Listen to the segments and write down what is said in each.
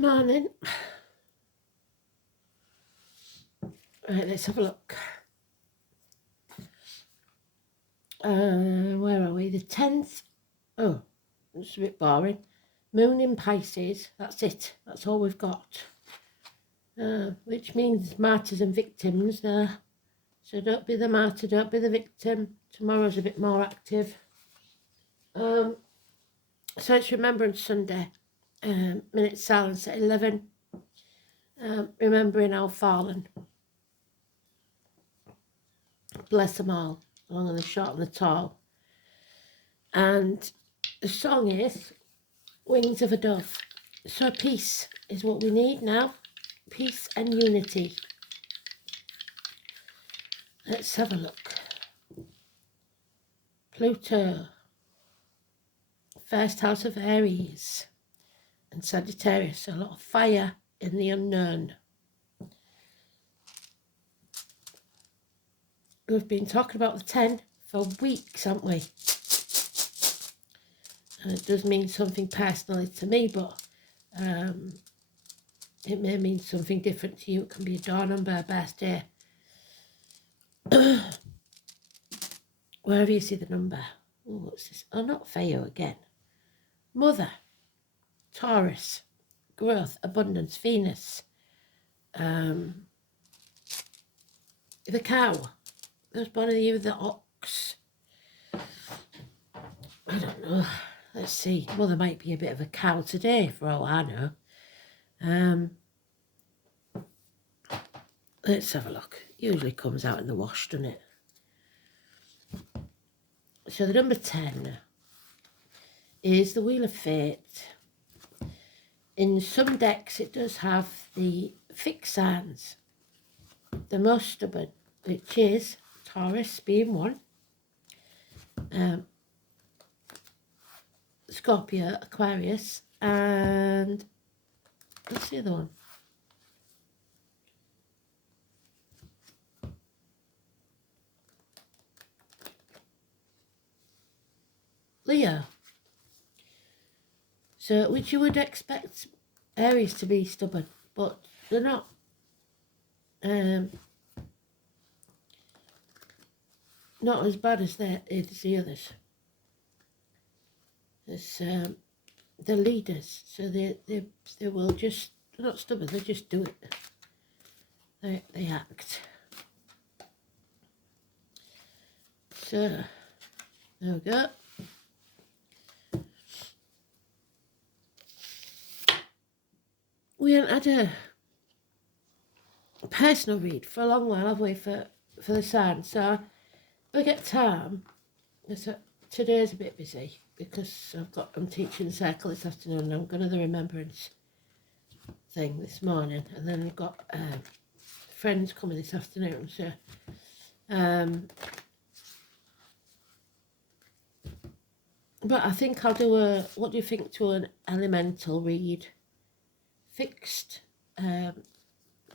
Morning. Right, let's have a look. Where are we? The 10th. Oh, it's a bit boring. Moon in Pisces. That's it. That's all we've got. Which means martyrs and victims there. So don't be the martyr, don't be the victim. Tomorrow's a bit more active. So it's Remembrance Sunday. Minute silence at 11. Remembering our fallen. Bless them all, long and the short and the tall. And the song is Wings of a Dove. So peace is what we need now. Peace and unity. Let's have a look. Pluto. First house of Aries. And Sagittarius. A lot of fire in the unknown. We've been talking about the 10 for weeks, haven't we? And it does mean something personally to me, but it may mean something different to you. It can be a door number, a birthday. Wherever you see the number. Oh, what's this? Oh, not Feo again. Mother. Taurus. Growth, abundance, Venus. The cow. There's one of you, the ox. I don't know. Let's see. Well, there might be a bit of a cow today, for all I know. Let's have a look. Usually comes out in the wash, doesn't it? So the number 10 is the Wheel of Fate. In some decks, it does have the fixed signs. The most stubborn, which is Taurus being one. Scorpio, Aquarius, and what's the other one? Leo. So, which you would expect Aries to be stubborn, but they're not. Not as bad as the others. It's the leaders, so they will just, they're not stubborn, they just do it. They act. So there we go. We haven't had a personal read for a long while, have we, for the sign? So if I get time, today's a bit busy because I'm teaching circle this afternoon and I'm going to the remembrance thing this morning, and then I've got friends coming this afternoon, so but I think I'll do what do you think, to an elemental read, fixed,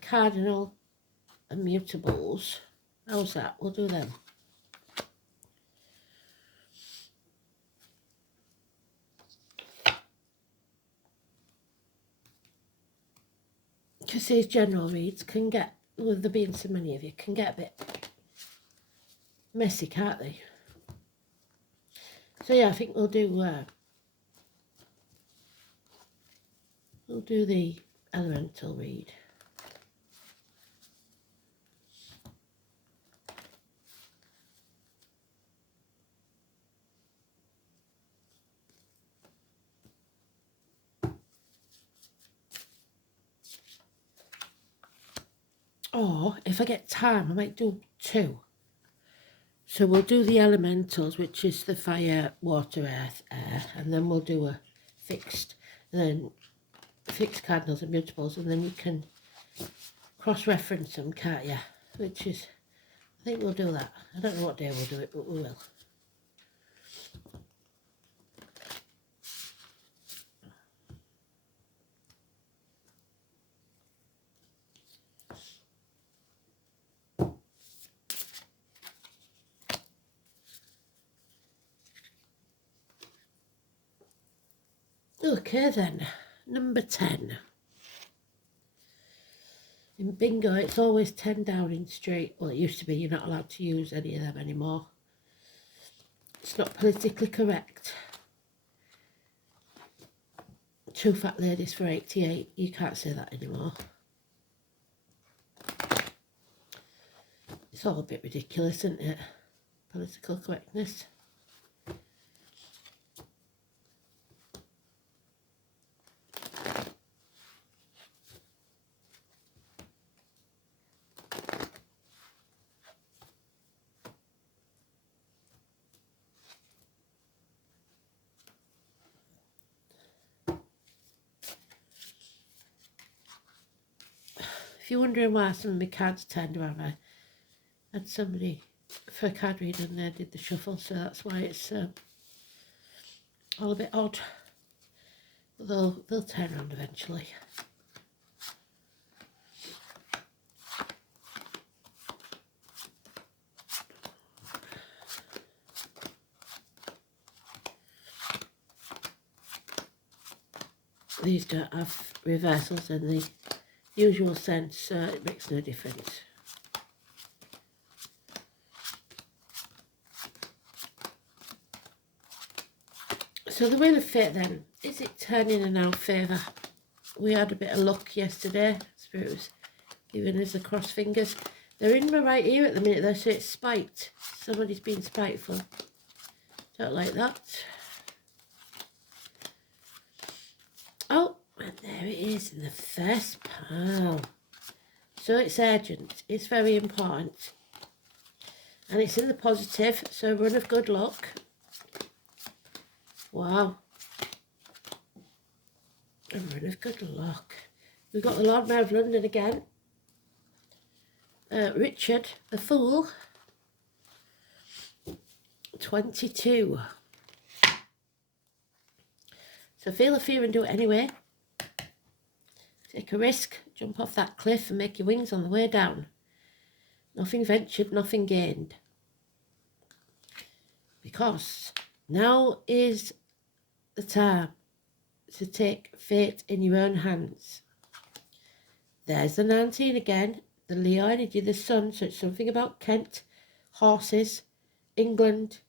cardinal and mutables. How's that? We'll do them. Because these general reads can get, with there being so many of you, can get a bit messy, can't they? So yeah, I think we'll do the elemental read. Or if I get time, I might do 2. So we'll do the elementals, which is the fire, water, earth, air, and then we'll do a fixed, and then fixed cardinals and mutables, and then you can cross-reference them, can't you? Which is, I think we'll do that. I don't know what day we'll do it, but we will. Okay then, number 10. bingo, it's always 10 Downing Street. Well, it used to be. You're not allowed to use any of them anymore. It's not politically correct. Two fat ladies for 88. You can't say that anymore. It's all a bit ridiculous, isn't it? Political correctness. If you're wondering why some of my cards turned around, I had somebody for a card reader and they did the shuffle, so that's why it's all a bit odd. But they'll turn around eventually. These don't have reversals in the usual sense, so it makes no difference. So the Wheel of Fate then, is it turning in our favour? We had a bit of luck yesterday. Spirit was giving us the cross fingers. They're in my right ear at the minute though, so it's spite. Somebody's been spiteful. Don't like that. Oh, and there it is in the first pile. So it's urgent. It's very important. And it's in the positive, so run of good luck. Wow. A run of good luck. We've got the Lord Mayor of London again. Richard, the Fool. 22. So feel the fear and do it anyway. Take a risk, jump off that cliff and make your wings on the way down. Nothing ventured, nothing gained. Because now is the time to take fate in your own hands. There's the 19 again, the Leo energy, the sun, so it's something about Kent, horses, England,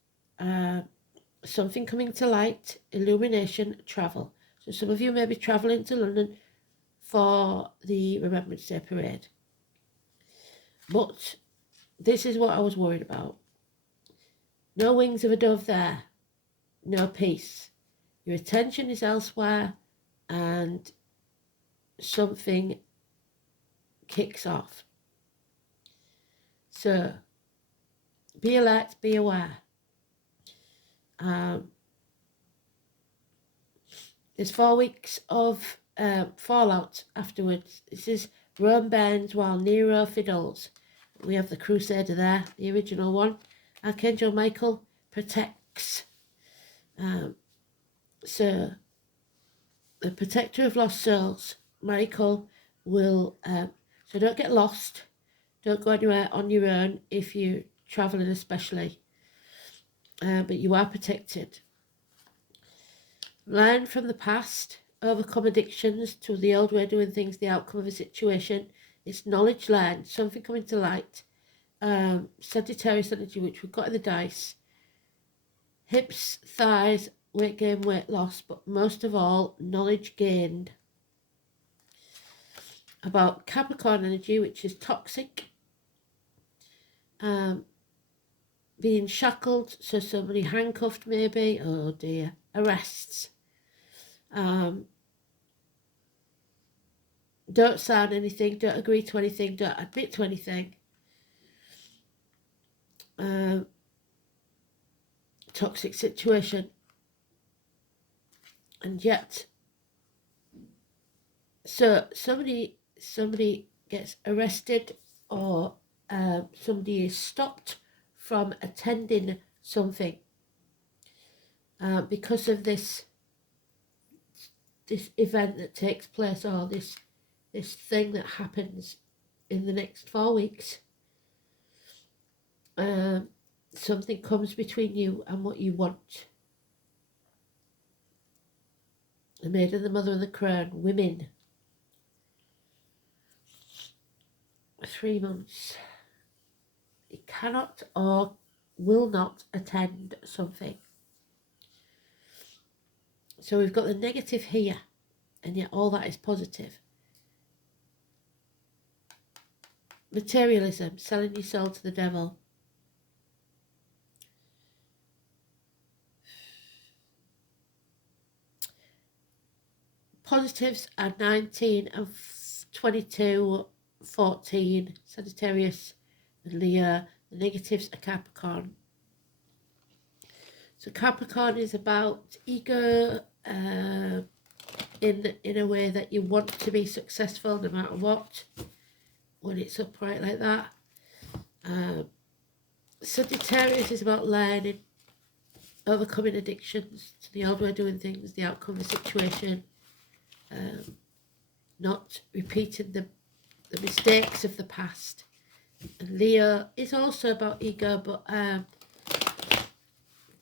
something coming to light, illumination, travel. So some of you may be travelling to London for the Remembrance Day parade. But this is what I was worried about. No wings of a dove there. No peace. Your attention is elsewhere and something kicks off. So be alert, be aware. There's 4 weeks of fallout afterwards. This is Rome burns while Nero fiddles. We have the Crusader there, the original one. Archangel Michael protects. So the protector of lost souls, Michael, will, so don't get lost. Don't go anywhere on your own if you're travelling especially. But you are protected. Learn from the past, overcome addictions to the old way of doing things, the outcome of a situation. It's knowledge learned, something coming to light. Sagittarius energy, which we've got in the dice. Hips, thighs, weight gain, weight loss, but most of all, knowledge gained. About Capricorn energy, which is toxic. Being shackled, so somebody handcuffed maybe, oh dear, arrests. Don't sign anything, don't agree to anything, don't admit to anything. Toxic situation. And yet, so somebody gets arrested or somebody is stopped from attending something because of this event that takes place, or this thing that happens in the next 4 weeks. Something comes between you and what you want. The Maiden, the Mother and the Crown, women. 3 months. He cannot or will not attend something. So we've got the negative here, and yet all that is positive. Materialism, selling your soul to the devil. Positives are 19 and 22, 14, Sagittarius and Leo. The negatives are Capricorn. So Capricorn is about ego, in a way that you want to be successful no matter what, when it's upright like that. Sagittarius is about learning, overcoming addictions to the old way of doing things, the outcome of the situation, not repeating the mistakes of the past. And Leo is also about ego, but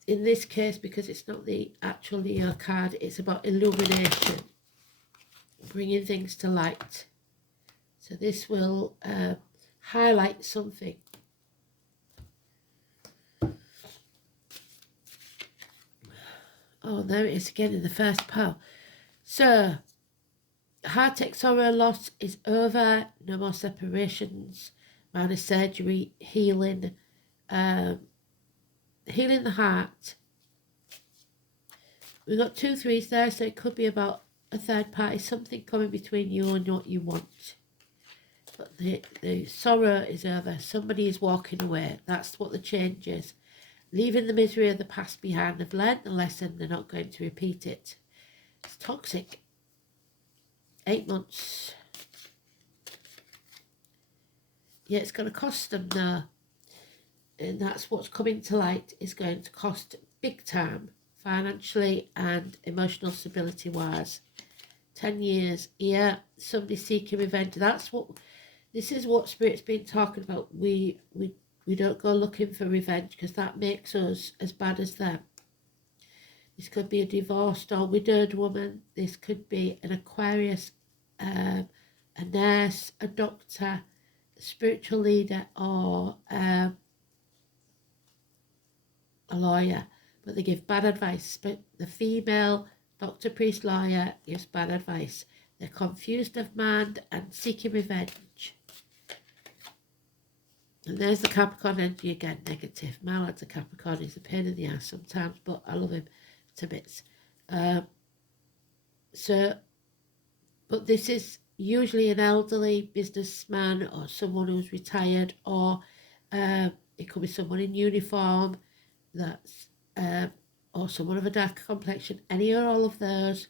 in this case, because it's not the actual Leo card, it's about illumination, bringing things to light. So this will highlight something. Oh, there it is again in the first pile. So, heartache, sorrow, loss is over. No more separations, minor surgery, healing, healing the heart. We've got 2 3s there, so it could be about a third party, something coming between you and what you want. But the sorrow is over. Somebody is walking away. That's what the change is. Leaving the misery of the past behind. They've learned the lesson. They're not going to repeat it. It's toxic. 8 months. Yeah, it's going to cost them now. And that's what's coming to light, is going to cost big time, financially and emotional stability wise. 10 years. Yeah, somebody seeking revenge. This is what Spirit's been talking about. We don't go looking for revenge, because that makes us as bad as them. This could be a divorced or widowed woman. This could be an Aquarius, a nurse, a doctor, a spiritual leader, or a lawyer. But they give bad advice. But the female doctor, priest, lawyer gives bad advice. They're confused of mind and seeking revenge. And there's the Capricorn energy again, negative. My lad's a Capricorn. He's a pain in the ass sometimes, but I love him to bits. But this is usually an elderly businessman or someone who's retired, or it could be someone in uniform, that's or someone of a dark complexion. Any or all of those.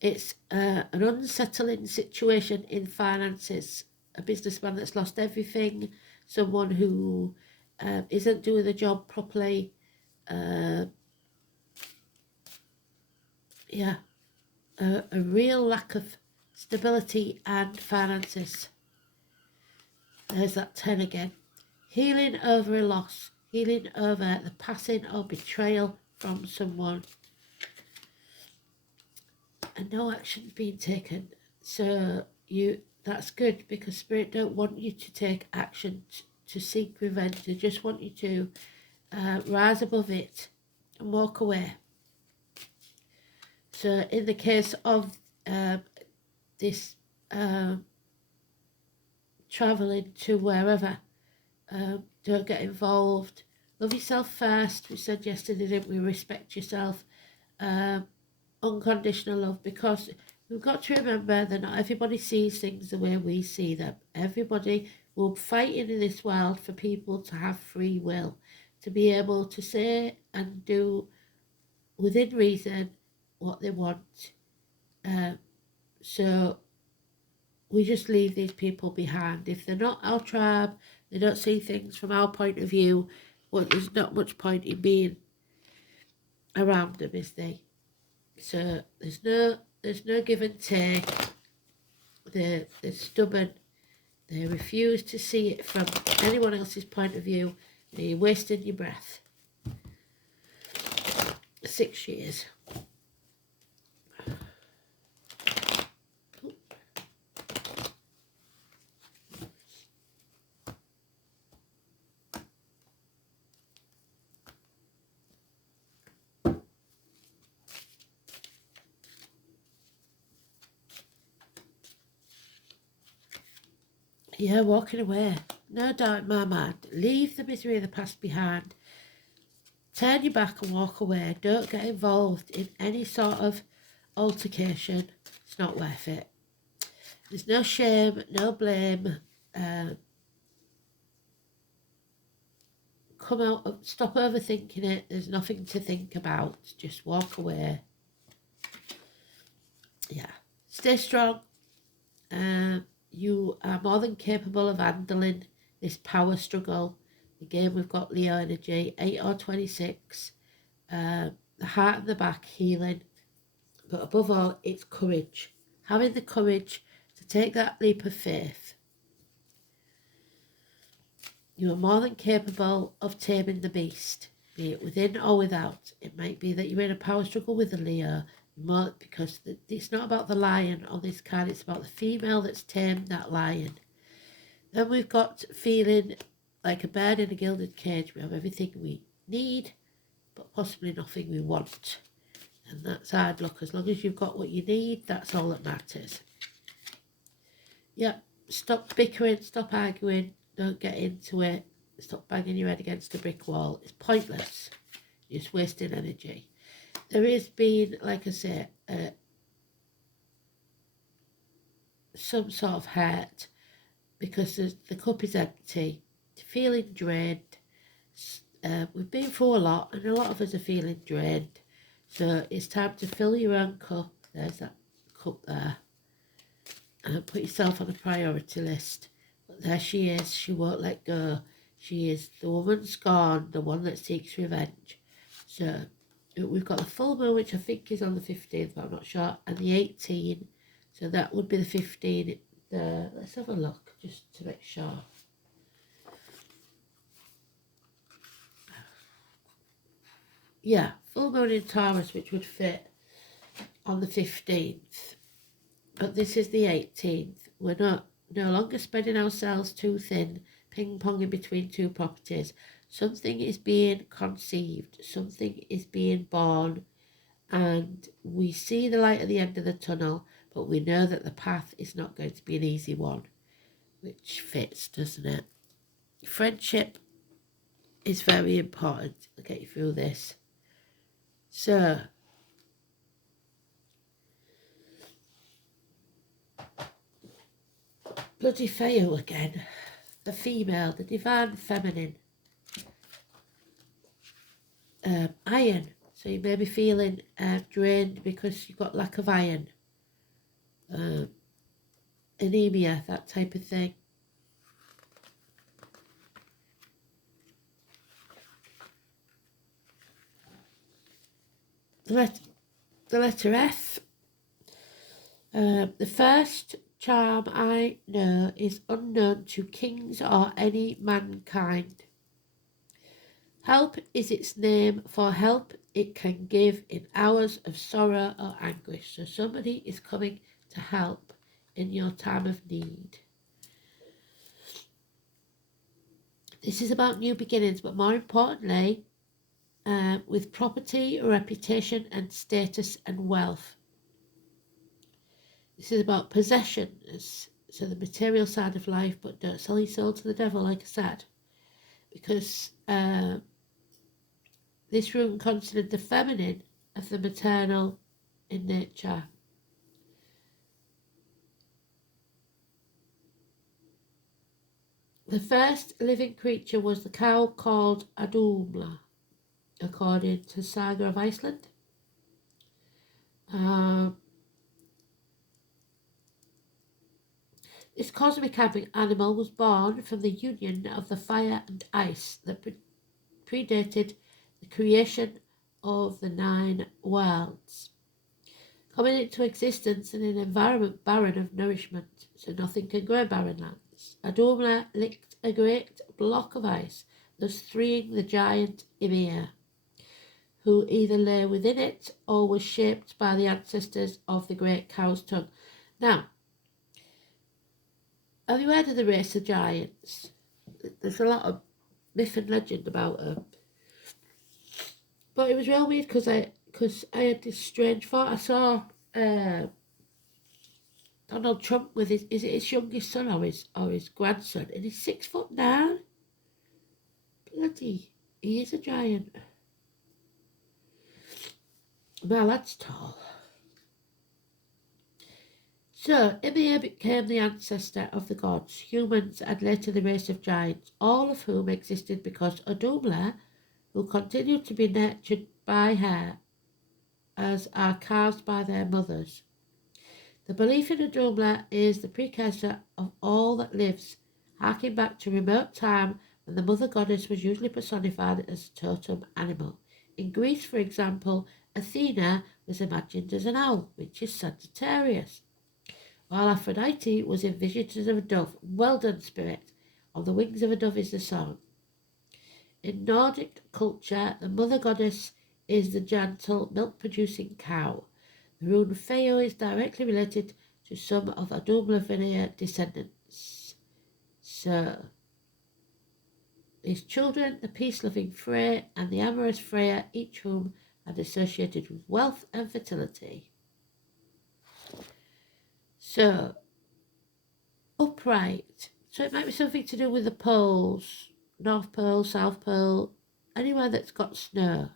It's an unsettling situation in finances. A businessman that's lost everything, someone who isn't doing the job properly. Yeah, a real lack of stability and finances. There's that 10 again. Healing over a loss, healing over the passing or betrayal from someone. And no action's being taken. So that's good, because Spirit don't want you to take action to seek revenge. They just want you to rise above it and walk away. So in the case of this travelling to wherever, don't get involved. Love yourself first. We said yesterday, didn't we? Respect yourself. Unconditional love, because we've got to remember that not everybody sees things the way we see them. Everybody will fight in this world for people to have free will, to be able to say and do within reason what they want. So we just leave these people behind. If they're not our tribe, they don't see things from our point of view, well, there's not much point in being around them, is there? So there's no give and take. They're stubborn. They refuse to see it from anyone else's point of view. You're wasting your breath. 6 years. Yeah, walking away. No doubt in my mind. Leave the misery of the past behind. Turn your back and walk away. Don't get involved in any sort of altercation. It's not worth it. There's no shame, no blame. Come out, stop overthinking it. There's nothing to think about. Just walk away. Yeah. Stay strong. You are more than capable of handling this power struggle. Again, we've got Leo energy, 8 or 26. The heart and the back healing. But above all, it's courage. Having the courage to take that leap of faith. You are more than capable of taming the beast, be it within or without. It might be that you're in a power struggle with a Leo, because it's not about the lion on this card, it's about the female that's tamed that lion. Then we've got feeling like a bird in a gilded cage. We have everything we need, but possibly nothing we want. And that's hard luck. As long as you've got what you need, that's all that matters. Yep, stop bickering, stop arguing. Don't get into it. Stop banging your head against a brick wall. It's pointless. You're just wasting energy. There has been, like I say, some sort of hurt because the cup is empty. Feeling drained. We've been through a lot, and a lot of us are feeling drained. So it's time to fill your own cup. There's that cup there. And put yourself on a priority list. But there she is. She won't let go. She is the woman scorned, the one that seeks revenge. So we've got the full moon, which I think is on the 15th, but I'm not sure, and the 18th. So that would be the 15th. Let's have a look just to make sure. Yeah, full moon in Taurus, which would fit on the 15th. But this is the 18th. We're no longer spreading ourselves too thin, ping-ponging between two properties. Something is being conceived, something is being born, and we see the light at the end of the tunnel, but we know that the path is not going to be an easy one, which fits, doesn't it? Friendship is very important. I'll get you through this. So, bloody Feo again. The female, the divine feminine. Iron. So you may be feeling drained because you've got lack of iron. Anemia, that type of thing. The letter F. The first charm I know is unknown to kings or any mankind. Help is its name, for help it can give in hours of sorrow or anguish. So somebody is coming to help in your time of need. This is about new beginnings, but more importantly, with property, reputation, and status and wealth. This is about possessions, so the material side of life, but don't sell your soul to the devil, like I said, because this rune considered the feminine of the maternal in nature. The first living creature was the cow called Adumla, according to Saga of Iceland. This cosmic animal was born from the union of the fire and ice that predated the creation of the 9 worlds, coming into existence in an environment barren of nourishment, so nothing can grow in barren lands. Adumla licked a great block of ice, thus freeing the giant Ymir, who either lay within it or was shaped by the ancestors of the great cow's tongue. Now, have you heard of the race of giants? There's a lot of myth and legend about them. But it was real weird because I had this strange thought. I saw Donald Trump with his, is it his youngest son or his grandson, and he's 6'9". Bloody, he is a giant. My lad's tall. So, Ymir became the ancestor of the gods, humans, and later the race of giants, all of whom existed because Odumla, who continued to be nurtured by her, as are caused by their mothers. The belief in Odumla is the precursor of all that lives, harking back to remote time when the mother goddess was usually personified as a totem animal. In Greece, for example, Athena was imagined as an owl, which is Sagittarius, while Aphrodite was envisioned as a dove. Well done, spirit. On the wings of a dove is the song. In Nordic culture, the mother goddess is the gentle, milk-producing cow. The rune Feo is directly related to some of Odumla descendants. So, his children, the peace-loving Frey and the amorous Freya, each whom had associated with wealth and fertility. So, upright. So it might be something to do with the poles, North Pole, South Pole, anywhere that's got snow.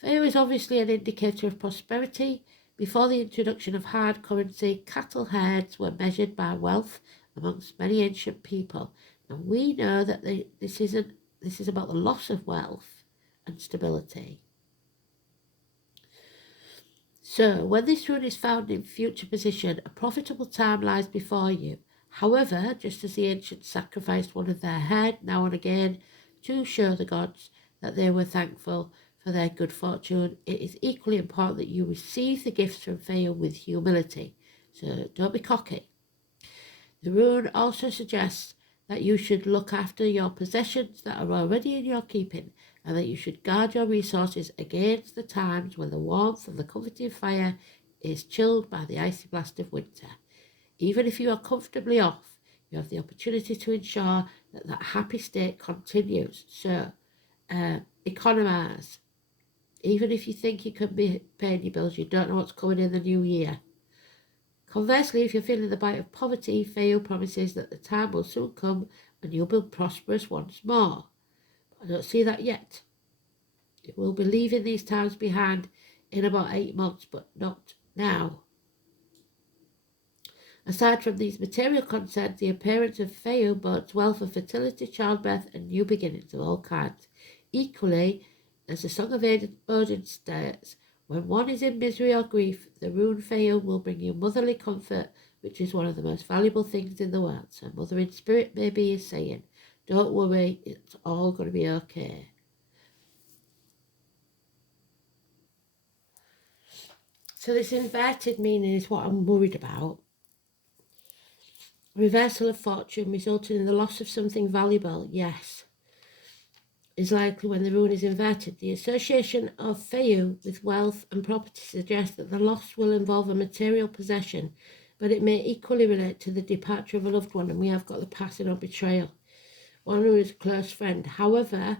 Feo is obviously an indicator of prosperity. Before the introduction of hard currency, cattle herds were measured by wealth amongst many ancient people. And we know that this is about the loss of wealth and stability. So, when this rune is found in future position, a profitable time lies before you. However, just as the ancients sacrificed one of their head now and again to show the gods that they were thankful for their good fortune, it is equally important that you receive the gifts from Feo with humility. So don't be cocky. The rune also suggests that you should look after your possessions that are already in your keeping, and that you should guard your resources against the times when the warmth of the comforting fire is chilled by the icy blast of winter. Even if you are comfortably off, you have the opportunity to ensure that that happy state continues. So, economise. Even if you think you can be paying your bills, you don't know what's coming in the new year. Conversely, if you're feeling the bite of poverty, Feo promises that the time will soon come when you'll be prosperous once more. But I don't see that yet. It will be leaving these times behind in about 8 months, but not now. Aside from these material concerns, the appearance of Feo bodes well for fertility, childbirth, and new beginnings of all kinds. Equally, as the Song of Odin states, when one is in misery or grief, the rune Feo will bring you motherly comfort, which is one of the most valuable things in the world. So Mother in Spirit maybe is saying, don't worry, it's all going to be okay. So this inverted meaning is what I'm worried about. Reversal of fortune resulting in the loss of something valuable, yes, is likely when the rune is inverted. The association of Feo with wealth and property suggests that the loss will involve a material possession, but it may equally relate to the departure of a loved one, and we have got the passing or betrayal, one who is a close friend. However,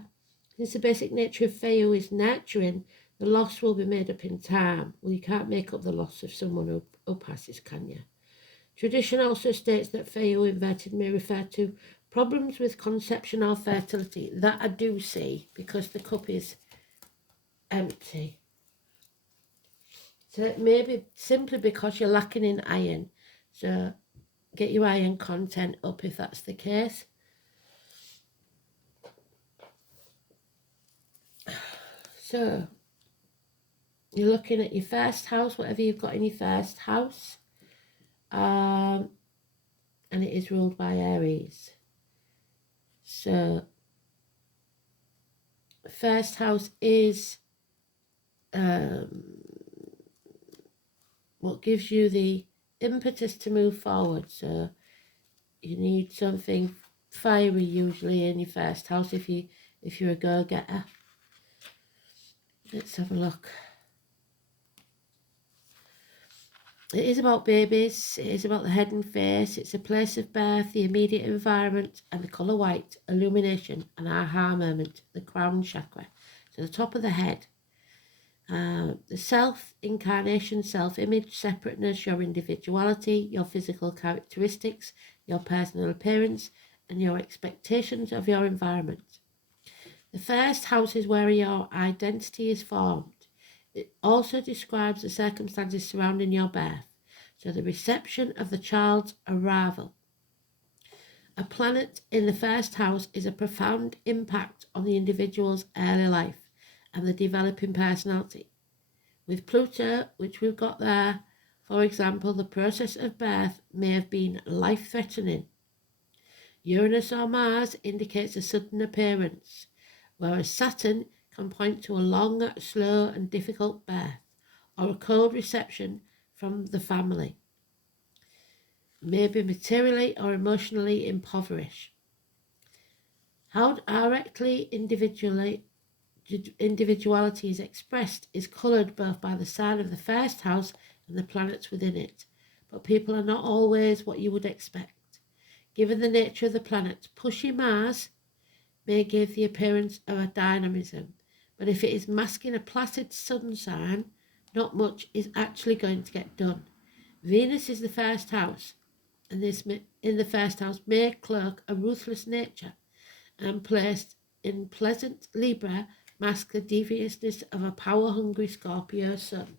since the basic nature of Feo is nurturing, the loss will be made up in time. Well, you can't make up the loss of someone who passes, can you? Tradition also states that Feo inverted may refer to problems with conception or fertility. That I do see, because the cup is empty. So it may be simply because you're lacking in iron. So get your iron content up if that's the case. So you're looking at your first house, whatever you've got in your first house. And it is ruled by Aries. So first house is what gives you the impetus to move forward. So you need something fiery usually in your first house if you're a go-getter. Let's have a look. It is about babies, it is about the head and face, it's a place of birth, the immediate environment, and the colour white, illumination, and aha moment, the crown chakra. So the top of the head. The self, incarnation, self-image, separateness, your individuality, your physical characteristics, your personal appearance, and your expectations of your environment. The first house is where your identity is formed. It also describes the circumstances surrounding your birth, so the reception of the child's arrival. A planet in the first house is a profound impact on the individual's early life and the developing personality. With Pluto, which we've got there, for example, the process of birth may have been life-threatening. Uranus or Mars indicates a sudden appearance, whereas Saturn can point to a long, slow and difficult birth, or a cold reception from the family. May be materially or emotionally impoverished. How directly individuality is expressed is coloured both by the sign of the first house and the planets within it, but people are not always what you would expect. Given the nature of the planet, pushy Mars may give the appearance of a dynamism, but if it is masking a placid sun sign, not much is actually going to get done. Venus is the first house, and this in the first house may cloak a ruthless nature, and placed in pleasant Libra mask the deviousness of a power-hungry Scorpio sun.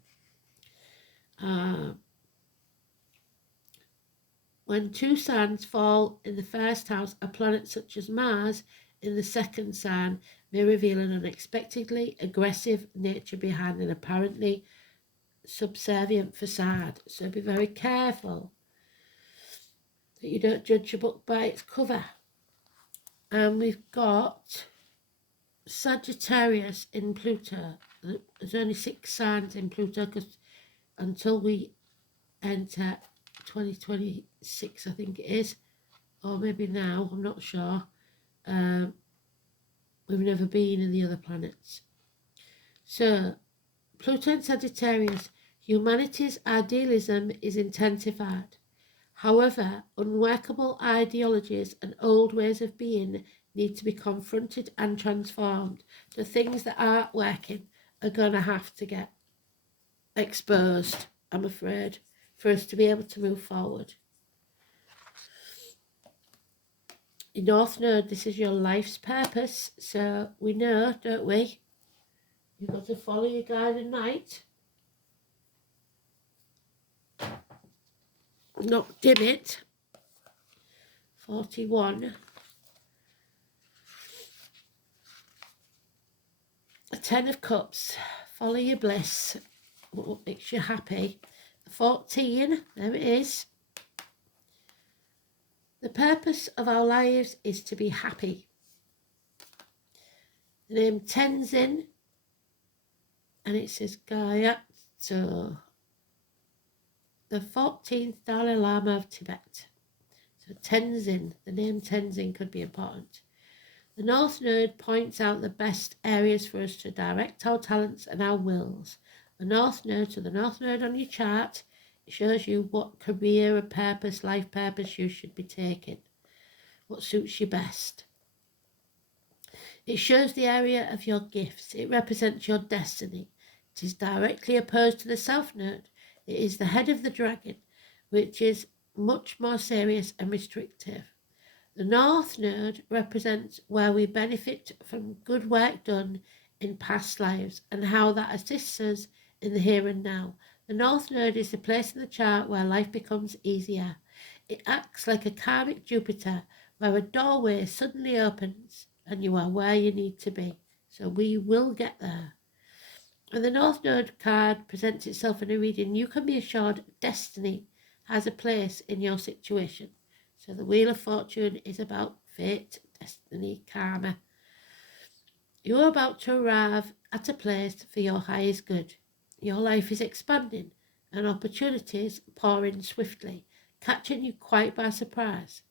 When two signs fall in the first house, a planet such as Mars in the second sign may reveal an unexpectedly aggressive nature behind an apparently subservient facade. So be very careful that you don't judge a book by its cover. And we've got Sagittarius in Pluto. There's only 6 signs in Pluto because until we enter 2026, I think it is, or maybe now, I'm not sure. We've never been in the other planets. So, Pluto and Sagittarius, humanity's idealism is intensified. However, unworkable ideologies and old ways of being need to be confronted and transformed. So things that aren't working are going to have to get exposed, I'm afraid, for us to be able to move forward. In North Node, this is your life's purpose. So we know, don't we? You've got to follow your guiding light. Not dim it. 41. A 10 of Cups. Follow your bliss. What makes you happy? 14. There it is. The purpose of our lives is to be happy. The name Tenzin, and it says Gyatso, the 14th Dalai Lama of Tibet. So Tenzin, the name Tenzin could be important. The North Node points out the best areas for us to direct our talents and our wills. The North Node, so the North Node on your chart, it shows you what career and purpose, life purpose you should be taking, what suits you best. It shows the area of your gifts. It represents your destiny. It is directly opposed to the South Node. It is the head of the dragon, which is much more serious and restrictive. The North Node represents where we benefit from good work done in past lives and how that assists us in the here and now. The North Node is the place in the chart where life becomes easier. It acts like a karmic Jupiter, where a doorway suddenly opens and you are where you need to be. So we will get there. When the North Node card presents itself in a reading, you can be assured destiny has a place in your situation. So the Wheel of Fortune is about fate, destiny, karma. You are about to arrive at a place for your highest good. Your life is expanding and opportunities pour in swiftly, catching you quite by surprise.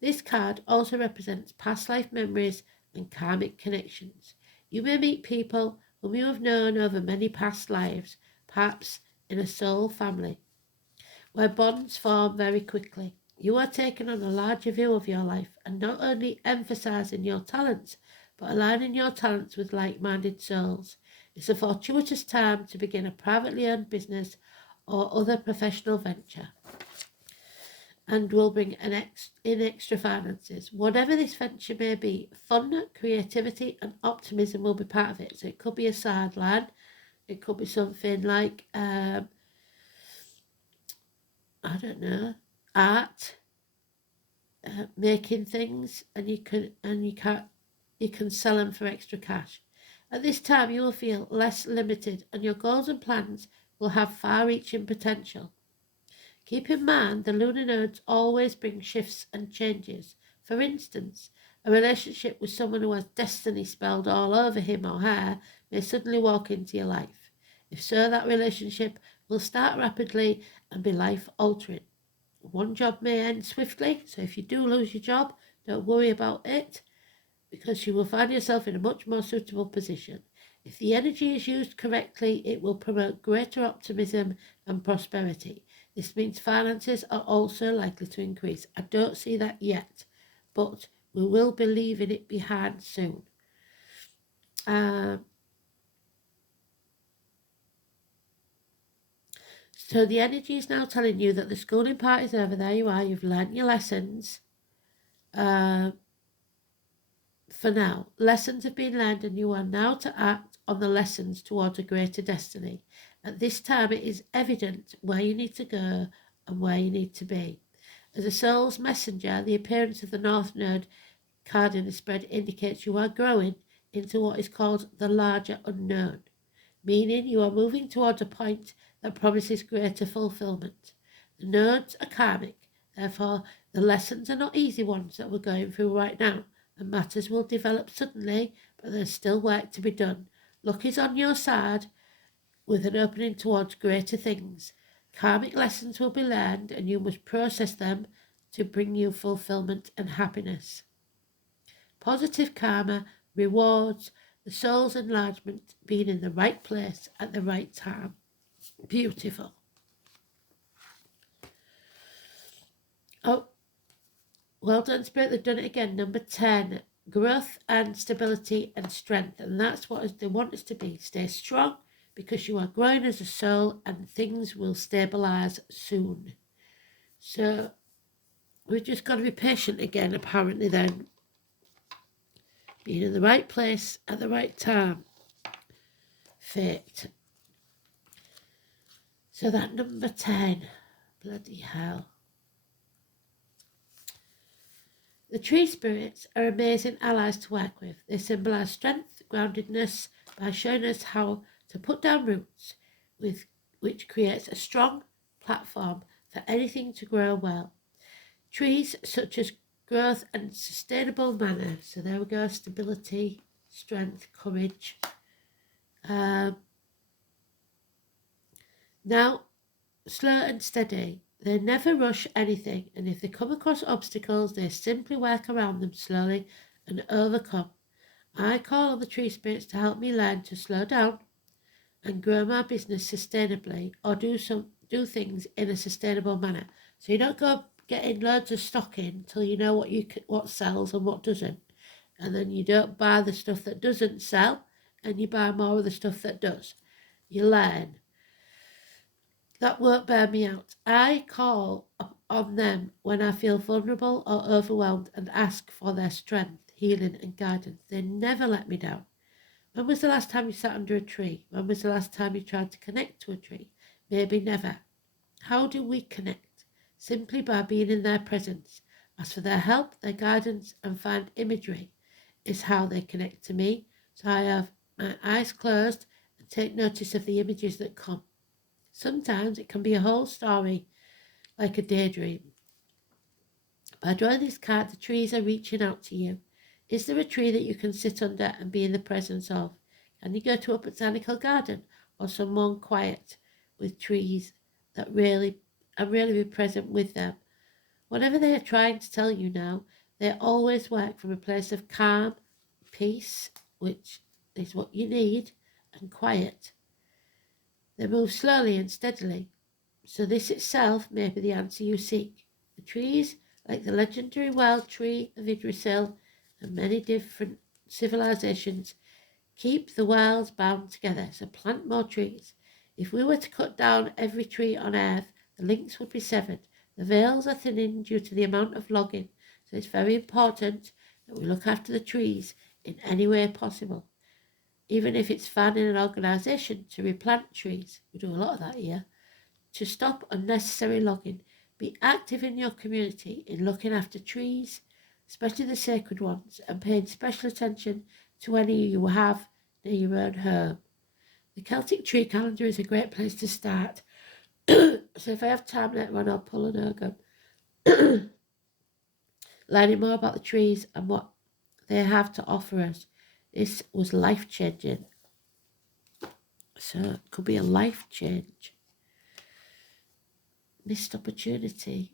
This card also represents past life memories and karmic connections. You may meet people whom you have known over many past lives, perhaps in a soul family, where bonds form very quickly. You are taking on a larger view of your life and not only emphasizing your talents, but aligning your talents with like-minded souls. It's a fortuitous time to begin a privately owned business or other professional venture, and will bring in extra finances. Whatever this venture may be, fun, creativity and optimism will be part of it. So it could be a sideline, it could be something like, I don't know, art, making things, and you can sell them for extra cash. At this time, you will feel less limited, and your goals and plans will have far-reaching potential. Keep in mind the lunar nodes always bring shifts and changes. For instance, a relationship with someone who has destiny spelled all over him or her may suddenly walk into your life. If so, that relationship will start rapidly and be life-altering. One job may end swiftly, so if you do lose your job, don't worry about it, because you will find yourself in a much more suitable position. If the energy is used correctly, it will promote greater optimism and prosperity. This means finances are also likely to increase. I don't see that yet, but we will be leaving it behind soon. So the energy is now telling you that the schooling part is over. There you are. You've learnt your lessons. For now, lessons have been learned and you are now to act on the lessons towards a greater destiny. At this time, it is evident where you need to go and where you need to be. As a soul's messenger, the appearance of the North Node card in the spread indicates you are growing into what is called the larger unknown, meaning you are moving towards a point that promises greater fulfillment. The nodes are karmic, therefore the lessons are not easy ones that we're going through right now, and matters will develop suddenly, but there's still work to be done. Luck is on your side with an opening towards greater things. Karmic lessons will be learned and you must process them to bring you fulfillment and happiness. Positive karma rewards the soul's enlargement, being in the right place at the right time. Beautiful. Oh, well done, Spirit. They've done it again. Number 10, growth and stability and strength. And that's what they want us to be. Stay strong because you are growing as a soul and things will stabilise soon. So we've just got to be patient again, apparently, then. Being in the right place at the right time. Fate. So that number 10, bloody hell. The tree spirits are amazing allies to work with. They symbolise strength, groundedness, by showing us how to put down roots, which creates a strong platform for anything to grow well. Trees such as growth and sustainable manner. So there we go, stability, strength, courage. Now, slow and steady. They never rush anything, and if they come across obstacles, they simply work around them slowly and overcome. I call on the tree spirits to help me learn to slow down and grow my business sustainably, or do things in a sustainable manner. So you don't go getting loads of stock in until you know what sells and what doesn't, and then you don't buy the stuff that doesn't sell, and you buy more of the stuff that does. You learn. That won't bear me out. I call on them when I feel vulnerable or overwhelmed and ask for their strength, healing and guidance. They never let me down. When was the last time you sat under a tree? When was the last time you tried to connect to a tree? Maybe never. How do we connect? Simply by being in their presence. Ask for their help, their guidance, and find imagery is how they connect to me. So I have my eyes closed and take notice of the images that come. Sometimes it can be a whole story, like a daydream. By drawing this card, the trees are reaching out to you. Is there a tree that you can sit under and be in the presence of? Can you go to a botanical garden or somewhere quiet with trees that really be present with them? Whatever they are trying to tell you now, they always work from a place of calm, peace, which is what you need, and quiet. They move slowly and steadily, so this itself may be the answer you seek. The trees, like the legendary wild tree of Yggdrasil and many different civilizations, Keep the worlds bound together, so plant more trees. If we were to cut down every tree on Earth, the links would be severed. The veils are thinning due to the amount of logging, so it's very important that we look after the trees in any way possible. Even if it's finding an organisation to replant trees, we do a lot of that here, to stop unnecessary logging. Be active in your community in looking after trees, especially the sacred ones, and paying special attention to any you have near your own home. The Celtic tree calendar is a great place to start. So if I have time later on, I'll pull an Urgo. Learning more about the trees and what they have to offer us. This was life-changing. So it could be a life change. Missed opportunity.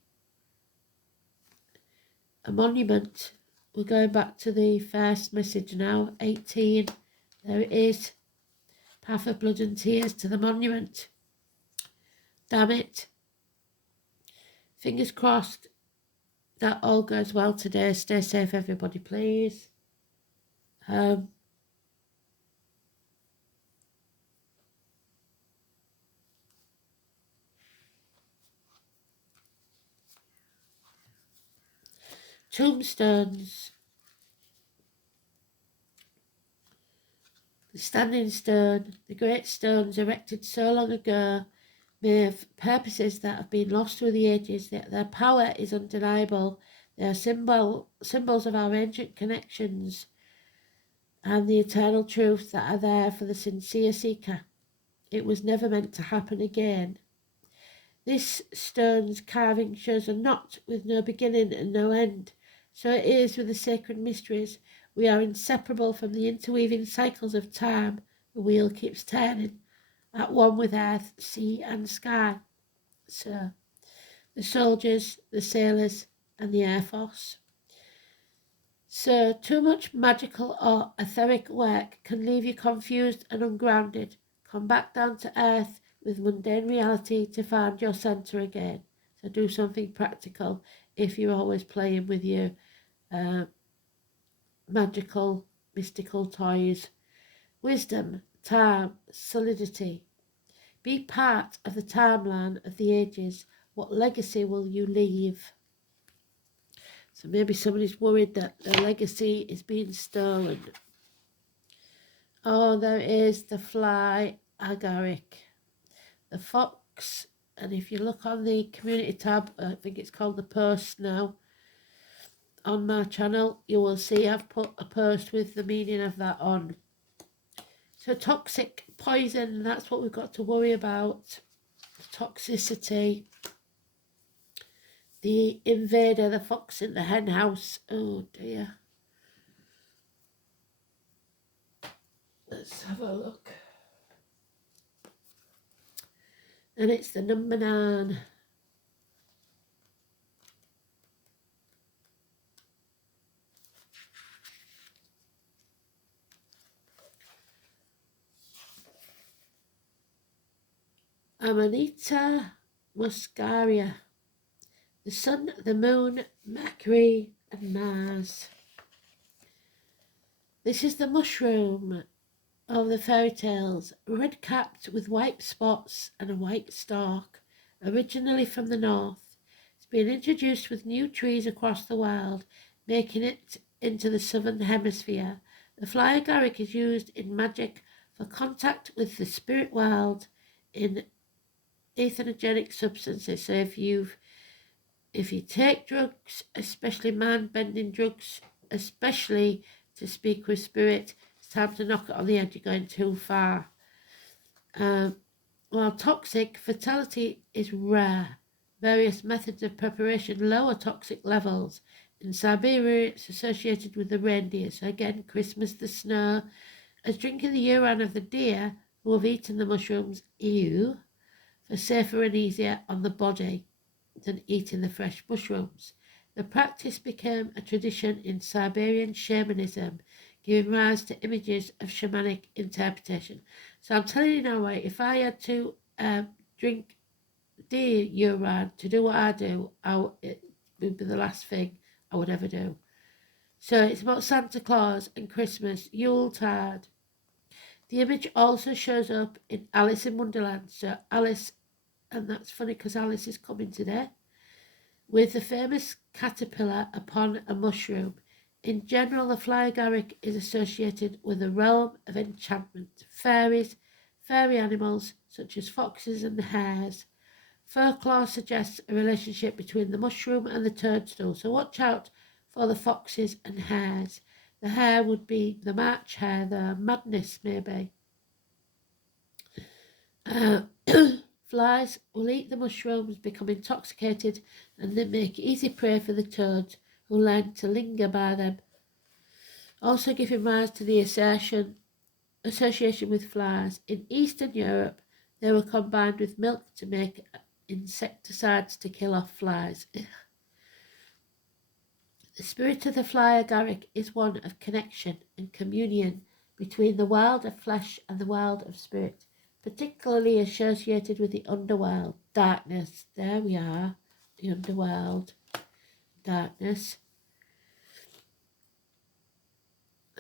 A monument. We're going back to the first message now. 18. There it is. Path of blood and tears to the monument. Damn it. Fingers crossed that all goes well today. Stay safe, everybody, please. Tombstones. The standing stone, the great stones erected so long ago, may have purposes that have been lost through the ages. Their power is undeniable. They are symbols of our ancient connections and the eternal truths that are there for the sincere seeker. It was never meant to happen again. This stone's carving shows a knot with no beginning and no end. So it is with the sacred mysteries. We are inseparable from the interweaving cycles of time. The wheel keeps turning, at one with earth, sea and sky. So, the soldiers, the sailors, and the Air Force. So, too much magical or etheric work can leave you confused and ungrounded. Come back down to earth with mundane reality to find your centre again. So, do something practical if you're always playing with your magical, mystical toys. Wisdom, time, solidity. Be part of the timeline of the ages. What legacy will you leave? So maybe somebody's worried that their legacy is being stolen. Oh, there is the fly agaric, the fox, and if you look on the community tab, I think it's called the post now, on my channel, you will see I've put a post with the meaning of that on. So toxic poison, that's what we've got to worry about. Toxicity. The invader, the fox in the hen house. Oh dear. Let's have a look. And it's the number 9. Amanita muscaria. The sun, the moon, Mercury, and Mars. This is the mushroom of the fairy tales, red-capped with white spots and a white stalk, originally from the north. It's been introduced with new trees across the world, making it into the southern hemisphere. The fly agaric is used in magic for contact with the spirit world in ethernogenic substances. So if you take drugs, especially mind-bending drugs, especially to speak with spirit, it's time to knock it on the head. You're going too far. While toxic, fatality is rare. Various methods of preparation lower toxic levels. In Siberia, it's associated with the reindeer. So again, Christmas, the snow. As drinking the urine of the deer who have eaten the mushrooms, ew, for safer and easier on the body than eating the fresh mushrooms. The practice became a tradition in Siberian shamanism, giving rise to images of shamanic interpretation. So I'm telling you now, right, if I had to drink deer urine to do what I do, it would be the last thing I would ever do. So it's about Santa Claus and Christmas, Yuletide. The image also shows up in Alice in Wonderland. So Alice, and that's funny because Alice is coming today, with the famous caterpillar upon a mushroom. In general, the fly agaric is associated with a realm of enchantment, fairies, fairy animals such as foxes and hares. Folklore suggests a relationship between the mushroom and the toadstool, so watch out for the foxes and hares. The hare would be the March hare, the madness maybe. Flies will eat the mushrooms, become intoxicated, and then make easy prey for the toads, who learn to linger by them. Also giving rise to the association with flies. In Eastern Europe, they were combined with milk to make insecticides to kill off flies. The spirit of the fly agaric is one of connection and communion between the world of flesh and the world of spirit, particularly associated with the underworld, darkness. There we are, the underworld, darkness.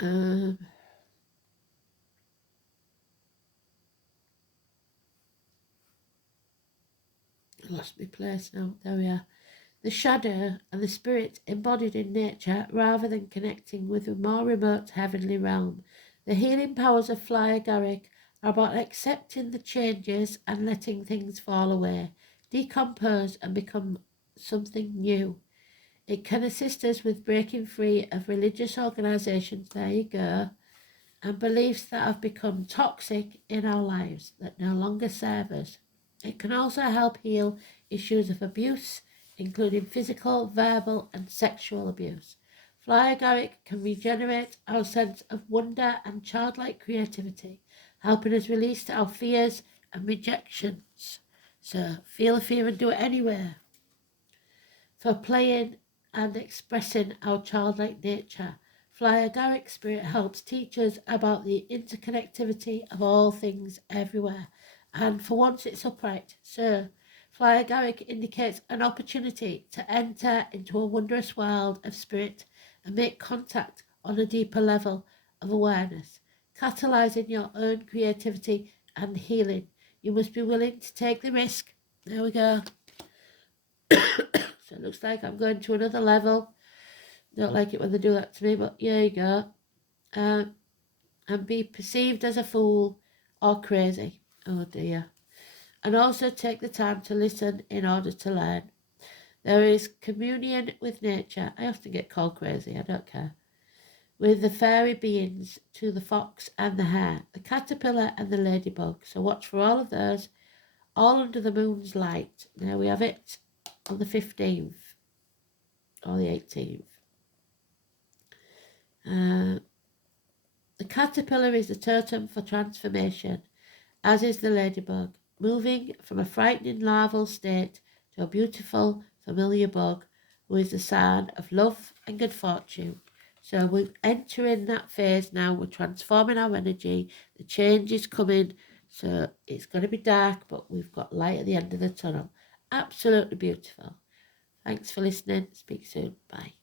I lost my place now. There we are. The shadow and the spirit embodied in nature rather than connecting with a more remote heavenly realm. The healing powers of fly agaric are about accepting the changes and letting things fall away, decompose and become something new. It can assist us with breaking free of religious organisations, there you go, and beliefs that have become toxic in our lives that no longer serve us. It can also help heal issues of abuse, including physical, verbal and sexual abuse. Fly agaric can regenerate our sense of wonder and childlike creativity, helping us release our fears and rejections. So feel the fear and do it anyway. For playing and expressing our childlike nature, Fly agaric spirit helps teach us about the interconnectivity of all things everywhere. And for once it's upright. So Fly agaric indicates an opportunity to enter into a wondrous world of spirit and make contact on a deeper level of awareness, catalysing your own creativity and healing. You must be willing to take the risk. There we go. So it looks like I'm going to another level. Don't like it when they do that to me, but here you go. And be perceived as a fool or crazy. Oh dear. And also take the time to listen in order to learn. There is communion with nature. I often get called crazy, I don't care. With the fairy beings to the fox and the hare, the caterpillar and the ladybug. So watch for all of those, all under the moon's light. Now we have it on the 15th or the 18th. The caterpillar is the totem for transformation, as is the ladybug, moving from a frightening larval state to a beautiful, familiar bug who is the sign of love and good fortune. So we're entering that phase now. We're transforming our energy. The change is coming. So it's going to be dark, but we've got light at the end of the tunnel. Absolutely beautiful. Thanks for listening. Speak soon. Bye.